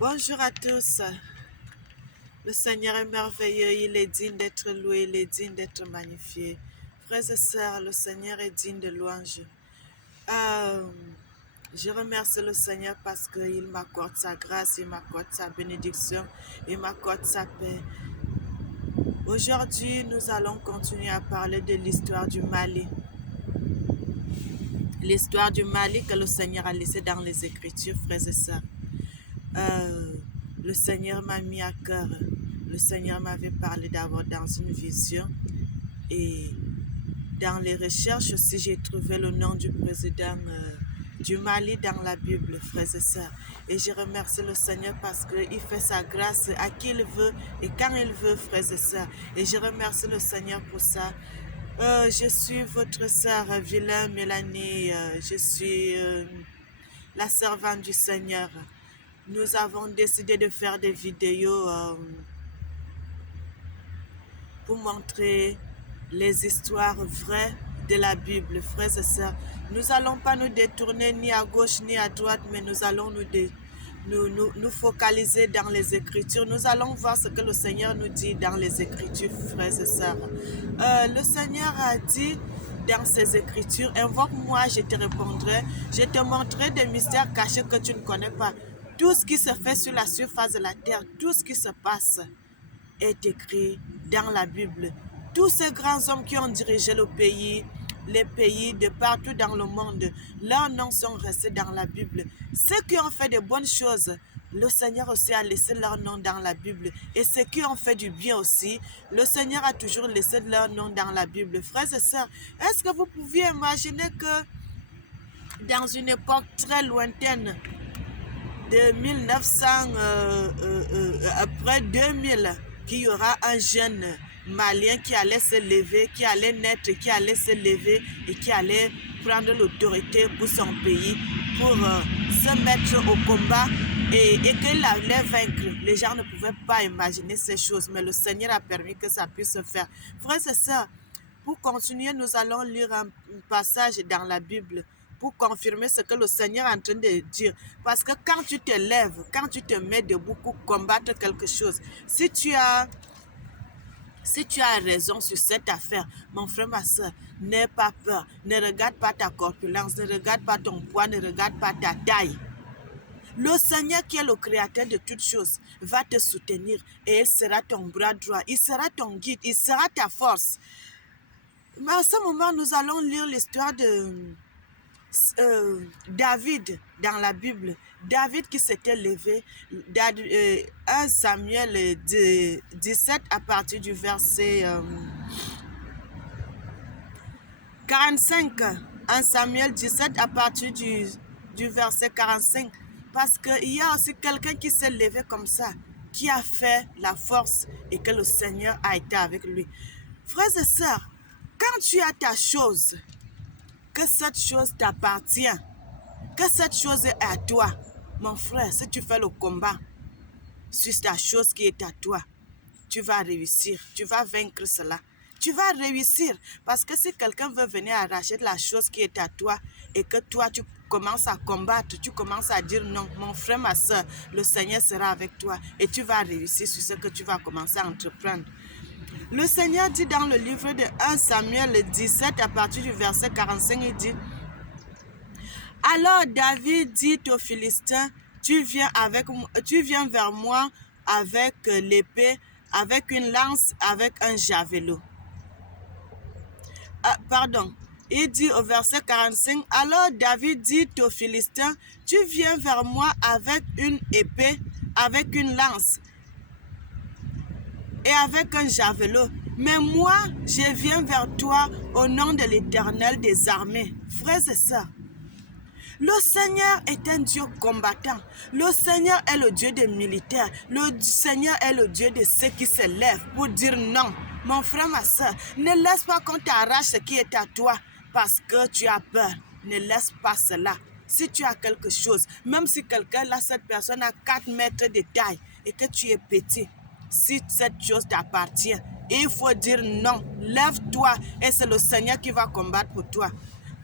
Bonjour à tous. Le Seigneur est merveilleux, il est digne d'être loué, il est digne d'être magnifié. Frères et sœurs, le Seigneur est digne de louange. Euh, je remercie le Seigneur parce qu'il m'accorde sa grâce, il m'accorde sa bénédiction, il m'accorde sa paix. Aujourd'hui, nous allons continuer à parler de l'histoire du Mali. L'histoire du Mali que le Seigneur a laissée dans les Écritures, frères et sœurs. Le Seigneur m'a mis à cœur. Le Seigneur m'avait parlé d'abord dans une vision et dans les recherches aussi, j'ai trouvé le nom du président du Mali dans la Bible, frères et sœurs. Et je remercie le Seigneur parce qu'il fait sa grâce à qui il veut et quand il veut, frères et sœurs. Et je remercie le Seigneur pour ça. Je suis votre sœur Vilain Mélanie. Je suis la servante du Seigneur. Nous avons décidé de faire des vidéos pour montrer les histoires vraies de la Bible, frères et sœurs. Nous n'allons pas nous détourner ni à gauche ni à droite, mais nous allons nous focaliser dans les Écritures. Nous allons voir ce que le Seigneur nous dit dans les Écritures, frères et sœurs. Le Seigneur a dit dans ses Écritures, invoque-moi, je te répondrai, je te montrerai des mystères cachés que tu ne connais pas. Tout ce qui se fait sur la surface de la terre, tout ce qui se passe est écrit dans la Bible. Tous ces grands hommes qui ont dirigé le pays, les pays de partout dans le monde, leurs noms sont restés dans la Bible. Ceux qui ont fait de bonnes choses, le Seigneur aussi a laissé leur nom dans la Bible. Et ceux qui ont fait du bien aussi, le Seigneur a toujours laissé leur nom dans la Bible. Frères et sœurs, est-ce que vous pouviez imaginer que dans une époque très lointaine, de 1900 après 2000, qu'il y aura un jeune Malien qui allait se lever, qui allait naître, qui allait se lever et qui allait prendre l'autorité pour son pays, pour se mettre au combat et qu'il allait vaincre. Les gens ne pouvaient pas imaginer ces choses, mais le Seigneur a permis que ça puisse se faire. Frères et sœurs, pour continuer, nous allons lire un passage dans la Bible pour confirmer ce que le Seigneur est en train de dire. Parce que quand tu te lèves, quand tu te mets debout pour combattre quelque chose, si tu as raison sur cette affaire, mon frère, ma soeur, n'aie pas peur. Ne regarde pas ta corpulence, ne regarde pas ton poids, ne regarde pas ta taille. Le Seigneur qui est le créateur de toutes choses va te soutenir et il sera ton bras droit, il sera ton guide, il sera ta force. Mais à ce moment, nous allons lire l'histoire de David dans la Bible. David qui s'était levé, 1 Samuel 17 à partir du verset 45. 1 Samuel 17 à partir du verset 45. Parce qu'il y a aussi quelqu'un qui s'est levé comme ça, qui a fait la force et que le Seigneur a été avec lui. Frères et sœurs, quand tu as ta chose, que cette chose t'appartient, que cette chose est à toi, mon frère, si tu fais le combat sur ta chose qui est à toi, tu vas réussir, tu vas vaincre cela. Tu vas réussir parce que si quelqu'un veut venir arracher la chose qui est à toi et que toi tu commences à combattre, tu commences à dire non, mon frère, ma soeur, le Seigneur sera avec toi et tu vas réussir sur ce que tu vas commencer à entreprendre. Le Seigneur dit dans le livre de 1 Samuel 17 à partir du verset 45, il dit: alors David dit aux Philistins, tu viens vers moi avec l'épée, avec une lance, avec un javelot. Il dit au verset 45, alors David dit aux Philistins, tu viens vers moi avec une épée, avec une lance et avec un javelot. Mais moi, je viens vers toi au nom de l'Éternel des armées. Frères et sœurs, le Seigneur est un Dieu combattant. Le Seigneur est le Dieu des militaires. Le Seigneur est le Dieu de ceux qui se lèvent pour dire non. Mon frère, ma soeur, ne laisse pas qu'on t'arrache ce qui est à toi parce que tu as peur. Ne laisse pas cela. Si tu as quelque chose, même si quelqu'un, là, cette personne a 4 mètres de taille et que tu es petit, si cette chose t'appartient, il faut dire non. Lève-toi et c'est le Seigneur qui va combattre pour toi.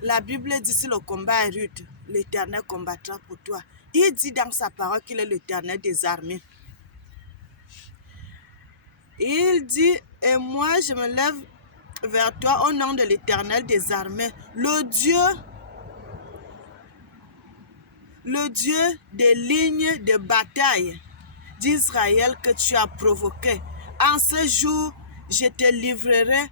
La Bible dit si le combat est rude, l'Éternel combattra pour toi. Il dit dans sa parole qu'il est l'Éternel des armées. Il dit, et moi je me lève vers toi au nom de l'Éternel des armées, le Dieu des lignes de bataille d'Israël que tu as provoqué. En ce jour, je te livrerai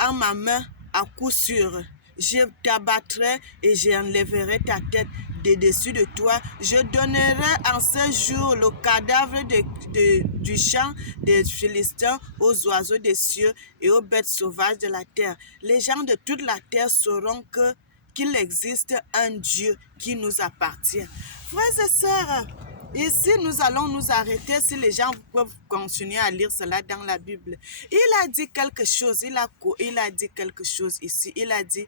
en ma main à coup sûr. Je t'abattrai et j'enlèverai ta tête de dessus de toi. Je donnerai en ce jour le cadavre du champ des Philistins aux oiseaux des cieux et aux bêtes sauvages de la terre. Les gens de toute la terre sauront qu'il existe un Dieu qui nous appartient. Frères et sœurs, ici, nous allons nous arrêter si les gens peuvent continuer à lire cela dans la Bible. Il a dit quelque chose, il a dit quelque chose ici. Il a dit,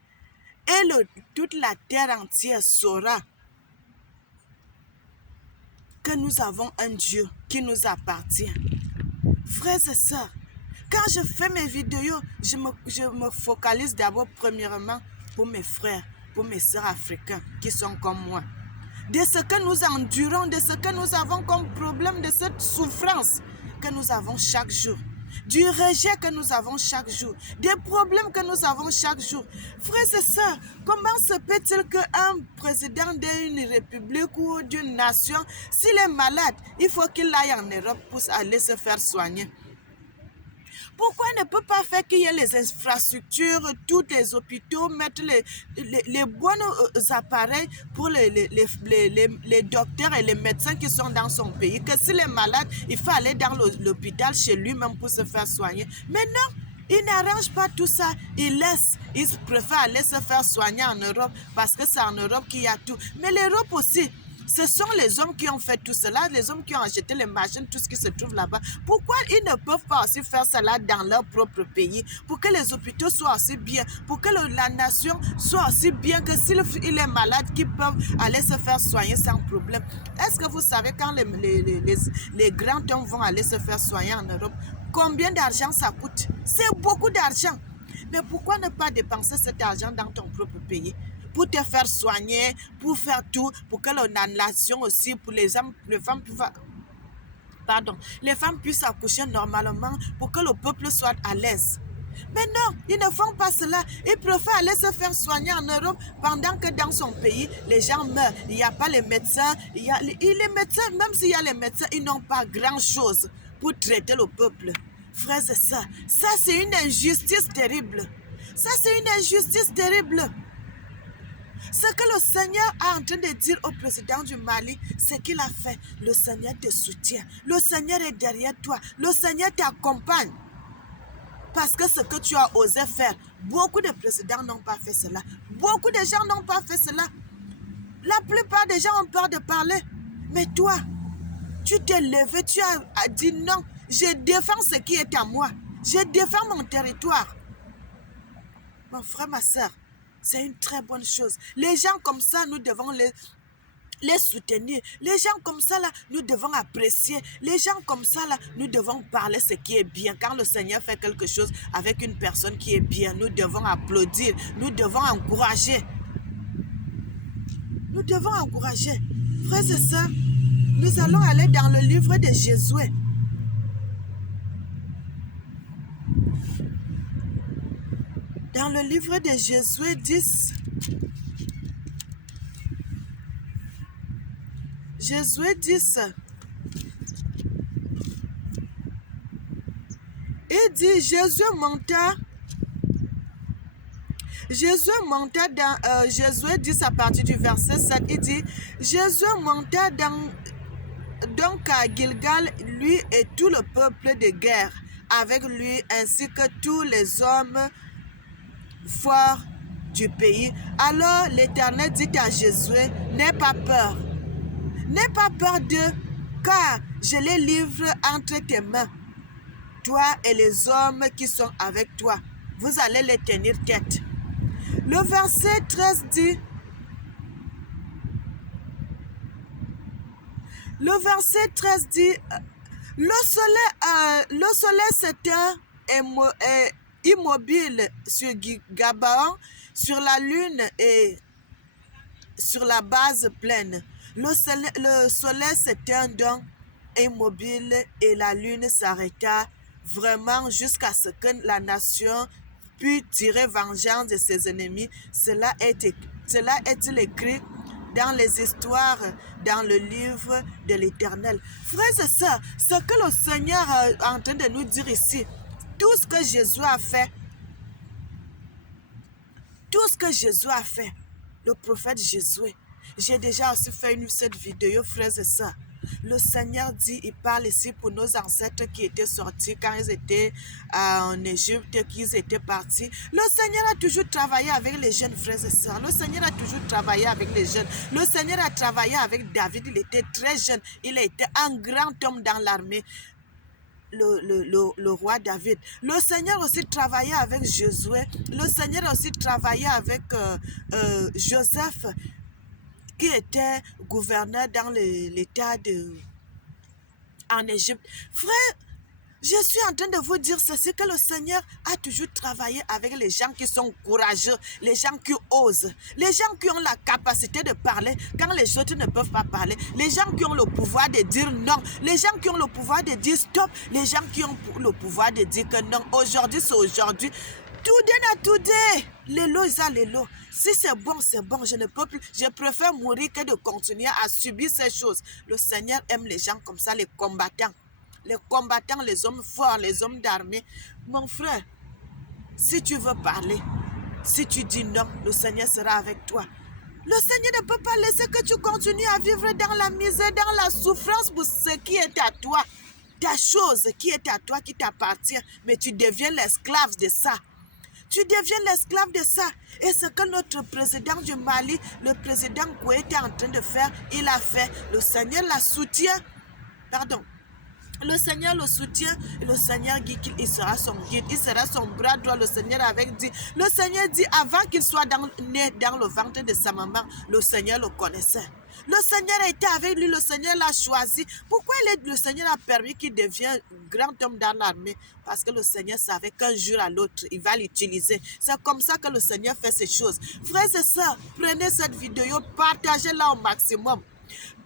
et toute la terre entière saura que nous avons un Dieu qui nous appartient. Frères et sœurs, quand je fais mes vidéos, je me focalise d'abord premièrement pour mes frères, pour mes sœurs africains qui sont comme moi. De ce que nous endurons, de ce que nous avons comme problème, de cette souffrance que nous avons chaque jour, du rejet que nous avons chaque jour, des problèmes que nous avons chaque jour. Frères et sœurs, comment se peut-il qu'un président d'une république ou d'une nation, s'il est malade, il faut qu'il aille en Europe pour aller se faire soigner? Pourquoi ne peut pas faire qu'il y ait les infrastructures, tous les hôpitaux, mettre les bons appareils pour les docteurs et les médecins qui sont dans son pays? Que s'il est malade, il faut aller dans l'hôpital chez lui-même pour se faire soigner. Mais non, il n'arrange pas tout ça. Il préfère aller se faire soigner en Europe parce que c'est en Europe qu'il y a tout. Mais l'Europe aussi, ce sont les hommes qui ont fait tout cela, les hommes qui ont acheté les machines, tout ce qui se trouve là-bas. Pourquoi ils ne peuvent pas aussi faire cela dans leur propre pays? Pour que les hôpitaux soient aussi bien, pour que la nation soit aussi bien, que s'il est malade, qu'ils peuvent aller se faire soigner sans problème. Est-ce que vous savez quand les grands hommes vont aller se faire soigner en Europe, combien d'argent ça coûte? C'est beaucoup d'argent. Mais pourquoi ne pas dépenser cet argent dans ton propre pays? Pour te faire soigner, pour faire tout, pour que la nation aussi, pour les femmes puissent accoucher normalement, pour que le peuple soit à l'aise. Mais non, ils ne font pas cela. Ils préfèrent aller se faire soigner en Europe pendant que dans son pays, les gens meurent. Il n'y a pas les médecins. Les médecins, même s'il y a les médecins, ils n'ont pas grand-chose pour traiter le peuple. Frères et sœurs, ça c'est une injustice terrible. Ça c'est une injustice terrible. Ce que le Seigneur est en train de dire au président du Mali, c'est qu'il a fait. Le Seigneur te soutient. Le Seigneur est derrière toi. Le Seigneur t'accompagne. Parce que ce que tu as osé faire, beaucoup de présidents n'ont pas fait cela. Beaucoup de gens n'ont pas fait cela. La plupart des gens ont peur de parler. Mais toi, tu t'es levé, tu as dit non. Je défends ce qui est à moi. Je défends mon territoire. Mon frère, ma soeur, c'est une très bonne chose. Les gens comme ça, nous devons les soutenir. Les gens comme ça, là, nous devons apprécier. Les gens comme ça, là, nous devons parler ce qui est bien. Quand le Seigneur fait quelque chose avec une personne qui est bien, nous devons applaudir. Nous devons encourager. Nous devons encourager. Frères et sœurs, nous allons aller dans le livre de Josué. Dans le livre de Josué 10, Josué 10, il dit, Josué monta dans Josué 10 à partir du verset 7, il dit, Josué monta donc à Gilgal, lui et tout le peuple de guerre avec lui, ainsi que tous les hommes forts du pays. Alors l'Éternel dit à Josué, n'aie pas peur. N'aie pas peur d'eux, car je les livre entre tes mains. Toi et les hommes qui sont avec toi, vous allez les tenir tête. Le verset 13 dit, le soleil s'éteint immobile sur Gabaon, sur la lune et sur la base pleine. Le soleil s'éteint donc immobile et la lune s'arrêta vraiment jusqu'à ce que la nation pût tirer vengeance de ses ennemis. Cela est-il écrit dans les histoires, dans le livre de l'Éternel. Frères et sœurs, ce que le Seigneur est en train de nous dire ici, tout ce que Jésus a fait, le prophète Jésus, j'ai déjà aussi fait cette vidéo, frères et sœurs. Le Seigneur dit, il parle ici pour nos ancêtres qui étaient sortis quand ils étaient en Égypte, qu'ils étaient partis. Le Seigneur a toujours travaillé avec les jeunes, frères et sœurs. Le Seigneur a toujours travaillé avec les jeunes. Le Seigneur a travaillé avec David, il était très jeune. Il a été un grand homme dans l'armée. Le roi David. Le Seigneur aussi travaillait avec Josué. Le Seigneur aussi travaillait avec Joseph, qui était gouverneur dans l'état en Égypte. Frère, je suis en train de vous dire ceci, que le Seigneur a toujours travaillé avec les gens qui sont courageux, les gens qui osent, les gens qui ont la capacité de parler quand les autres ne peuvent pas parler, les gens qui ont le pouvoir de dire non, les gens qui ont le pouvoir de dire stop, les gens qui ont le pouvoir de dire que non, aujourd'hui c'est aujourd'hui. Today na today, l'élo isa l'élo. Si c'est bon, je ne peux plus. Je préfère mourir que de continuer à subir ces choses. Le Seigneur aime les gens comme ça, les combattants, les hommes forts, les hommes d'armée. Mon frère, si tu veux parler, si tu dis non, le Seigneur sera avec toi. Le Seigneur ne peut pas laisser que tu continues à vivre dans la misère, dans la souffrance pour ce qui est à toi. Ta chose qui est à toi, qui t'appartient, mais tu deviens l'esclave de ça. Tu deviens l'esclave de ça. Et ce que notre président du Mali, le président Koué était en train de faire, il a fait. Le Seigneur la soutient. Pardon. Le Seigneur le soutient. Et le Seigneur dit qu'il sera son guide. Il sera son bras droit. Le Seigneur avait dit. Le Seigneur dit avant qu'il soit né dans le ventre de sa maman, le Seigneur le connaissait. Le Seigneur était avec lui, le Seigneur l'a choisi. Pourquoi le Seigneur a permis qu'il devienne grand homme dans l'armée? Parce que le Seigneur savait qu'un jour à l'autre, il va l'utiliser. C'est comme ça que le Seigneur fait ces choses. Frères et sœurs, prenez cette vidéo, partagez-la au maximum.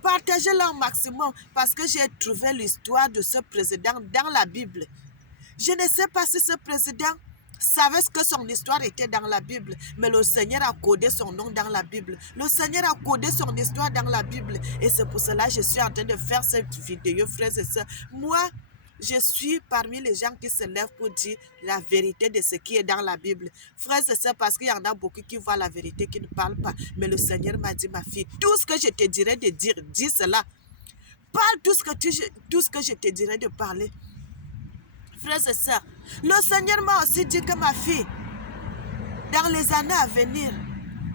Partagez-la au maximum parce que j'ai trouvé l'histoire de ce président dans la Bible. Je ne sais pas si ce président savait que son histoire était dans la Bible, mais le Seigneur a codé son nom dans la Bible. Le Seigneur a codé son histoire dans la Bible. Et c'est pour cela que je suis en train de faire cette vidéo, frères et sœurs. Moi, je suis parmi les gens qui se lèvent pour dire la vérité de ce qui est dans la Bible. Frères et sœurs, parce qu'il y en a beaucoup qui voient la vérité, qui ne parlent pas. Mais le Seigneur m'a dit, ma fille, tout ce que je te dirais de dire, dis cela. Parle tout ce que je te dirais de parler. Frères et sœurs, le Seigneur m'a aussi dit que ma fille, dans les années à venir,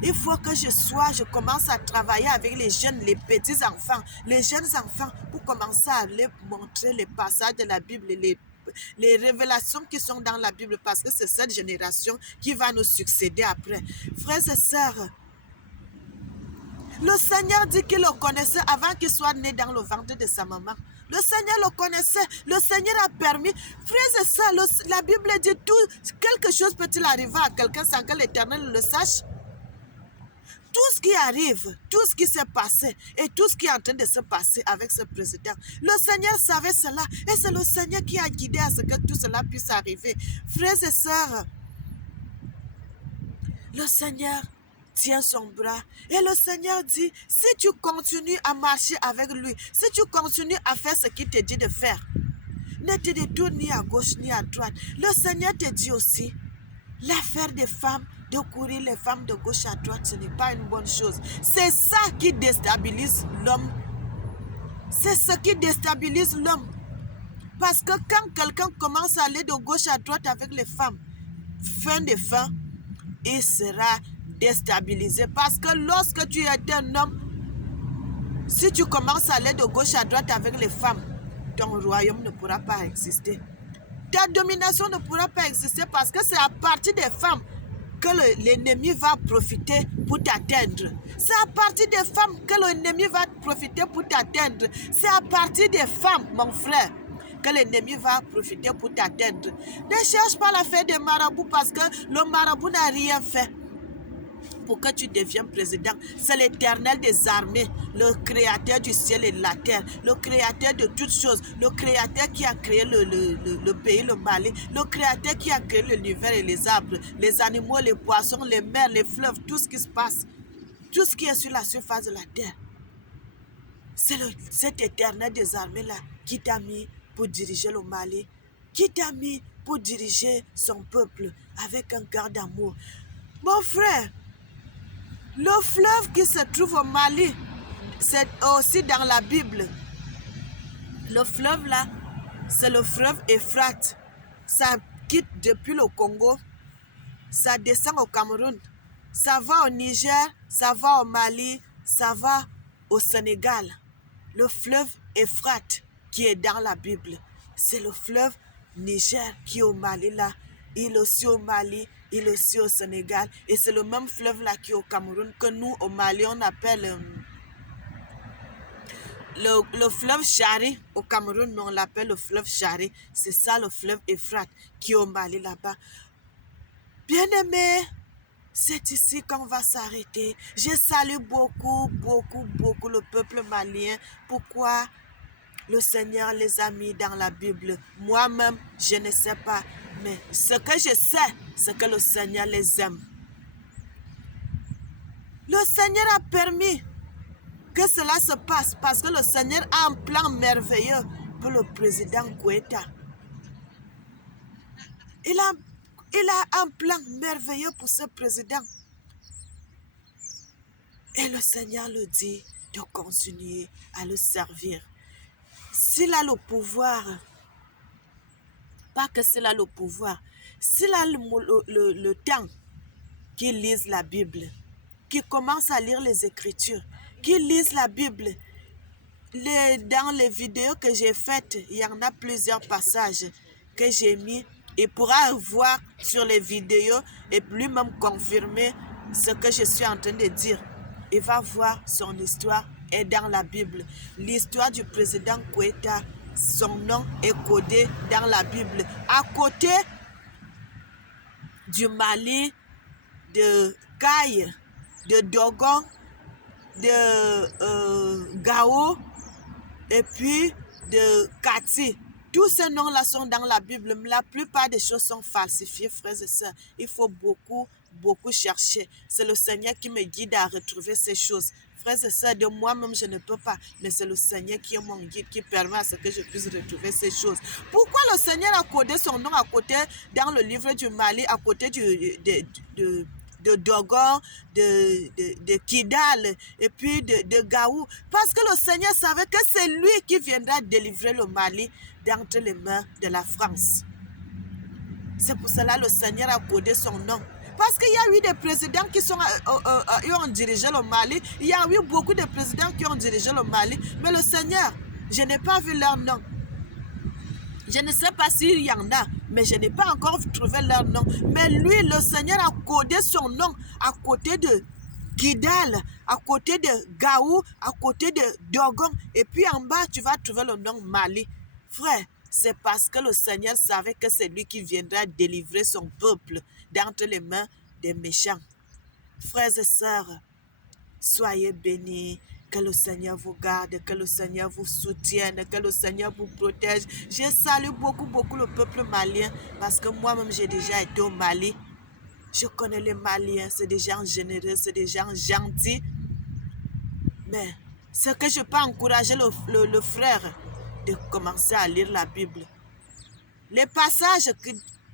il faut que je commence à travailler avec les jeunes, les petits enfants, les jeunes enfants, pour commencer à les montrer les passages de la Bible, les révélations qui sont dans la Bible, parce que c'est cette génération qui va nous succéder après. Frères et sœurs, le Seigneur dit qu'il le connaissait avant qu'il soit né dans le ventre de sa maman. Le Seigneur le connaissait. Le Seigneur a permis. Frères et sœurs, la Bible dit tout. Quelque chose peut-il arriver à quelqu'un sans que l'Éternel le sache? Tout ce qui arrive, tout ce qui s'est passé et tout ce qui est en train de se passer avec ce président, le Seigneur savait cela. Et c'est le Seigneur qui a guidé à ce que tout cela puisse arriver. Frères et sœurs, le Seigneur tient son bras. Et le Seigneur dit, si tu continues à marcher avec lui, si tu continues à faire ce qu'il te dit de faire, ne te détourne ni à gauche ni à droite. Le Seigneur te dit aussi, l'affaire des femmes, de courir les femmes de gauche à droite, ce n'est pas une bonne chose. C'est ça qui déstabilise l'homme. C'est ce qui déstabilise l'homme. Parce que quand quelqu'un commence à aller de gauche à droite avec les femmes, fin de fin, il sera déstabilisé. Parce que lorsque tu es un homme, si tu commences à aller de gauche à droite avec les femmes, ton royaume ne pourra pas exister. Ta domination ne pourra pas exister parce que c'est à partir des femmes que l'ennemi va profiter pour t'atteindre. C'est à partir des femmes que l'ennemi va profiter pour t'atteindre. C'est à partir des femmes, mon frère, que l'ennemi va profiter pour t'atteindre. Ne cherche pas l'affaire des marabouts parce que le marabout n'a rien fait. pour que tu deviennes président. C'est l'Éternel des armées, le créateur du ciel et de la terre, le créateur de toutes choses, le créateur qui a créé le pays, le Mali, le créateur qui a créé l'univers et les arbres, les animaux, les poissons, les mers, les fleuves, tout ce qui se passe, tout ce qui est sur la surface de la terre. C'est cet Éternel des armées-là qui t'a mis pour diriger le Mali, qui t'a mis pour diriger son peuple avec un cœur d'amour. Mon frère, le fleuve qui se trouve au Mali, c'est aussi dans la Bible. Le fleuve là, c'est le fleuve Euphrate. Ça quitte depuis le Congo, ça descend au Cameroun, ça va au Niger, ça va au Mali, ça va au Sénégal. Le fleuve Euphrate qui est dans la Bible, c'est le fleuve Niger qui est au Mali là. Il est aussi au Mali, il est aussi au Sénégal. Et c'est le même fleuve là qui est au Cameroun que nous au Mali on appelle le fleuve Chari. Au Cameroun on l'appelle le fleuve Chari. C'est ça le fleuve Euphrate qui est au Mali là-bas. Bien-aimés, c'est ici qu'on va s'arrêter. Je salue beaucoup le peuple malien. Pourquoi le Seigneur les a mis dans la Bible? Moi-même, je ne sais pas. Mais ce que je sais, c'est que le Seigneur les aime. Le Seigneur a permis que cela se passe parce que le Seigneur a un plan merveilleux pour le président Goïta. Il a un plan merveilleux pour ce président. Et le Seigneur le dit de continuer à le servir. S'il a le pouvoir, pas que s'il a le pouvoir, s'il a le temps qu'il lise la Bible, qu'il commence à lire les Écritures, qu'il lise la Bible. Dans les vidéos que j'ai faites, il y en a plusieurs passages que j'ai mis. Il pourra voir sur les vidéos et lui-même confirmer ce que je suis en train de dire. Il va voir son histoire est dans la Bible. L'histoire du président Goïta, son nom est codé dans la Bible. À côté du Mali, de Caille, de Dogon, de Gao et puis de Kati. Tous ces noms-là sont dans la Bible. Mais la plupart des choses sont falsifiées, frères et sœurs. Il faut beaucoup chercher. C'est le Seigneur qui me guide à retrouver ces choses. Frères et sœurs, de moi-même, je ne peux pas. Mais c'est le Seigneur qui est mon guide, qui permet à ce que je puisse retrouver ces choses. Pourquoi le Seigneur a codé son nom à côté, dans le livre du Mali, à côté de Dogon, de Kidal et puis de Gaou? Parce que le Seigneur savait que c'est lui qui viendra délivrer le Mali d'entre les mains de la France. C'est pour cela que le Seigneur a codé son nom. Parce qu'il y a eu des présidents qui ont dirigé le Mali. Il y a eu beaucoup de présidents qui ont dirigé le Mali. Mais le Seigneur, je n'ai pas vu leur nom. Je ne sais pas s'il y en a, mais je n'ai pas encore trouvé leur nom. Mais lui, le Seigneur a codé son nom à côté de Kidal, à côté de Gaou, à côté de Dogon. Et puis en bas, tu vas trouver le nom Mali. Frère, c'est parce que le Seigneur savait que c'est lui qui viendra délivrer son peuple d'entre les mains des méchants. Frères et sœurs, soyez bénis. Que le Seigneur vous garde, que le Seigneur vous soutienne, que le Seigneur vous protège. Je salue beaucoup le peuple malien parce que moi-même j'ai déjà été au Mali. Je connais les Maliens, c'est des gens généreux, c'est des gens gentils. Mais ce que je peux encourager le frère de commencer à lire la Bible. Les passages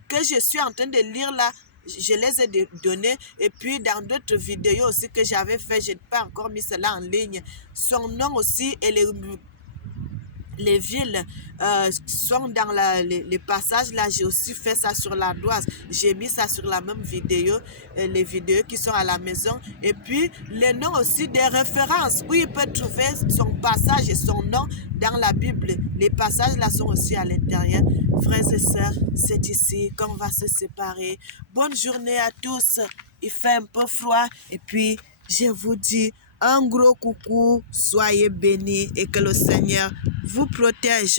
que je suis en train de lire là, je les ai donnés. Et puis dans d'autres vidéos aussi que j'avais fait, je n'ai pas encore mis cela en ligne. Son nom aussi et les villes sont dans les passages là. J'ai aussi fait ça sur l'ardoise. J'ai mis ça sur la même vidéo, les vidéos qui sont à la maison. Et puis les noms aussi des références où il peut trouver son passage et son nom dans la Bible. Les passages là sont aussi à l'intérieur. Frères et sœurs, c'est ici qu'on va se séparer. Bonne journée à tous. Il fait un peu froid et puis je vous dis un gros coucou, soyez bénis et que le Seigneur vous protège.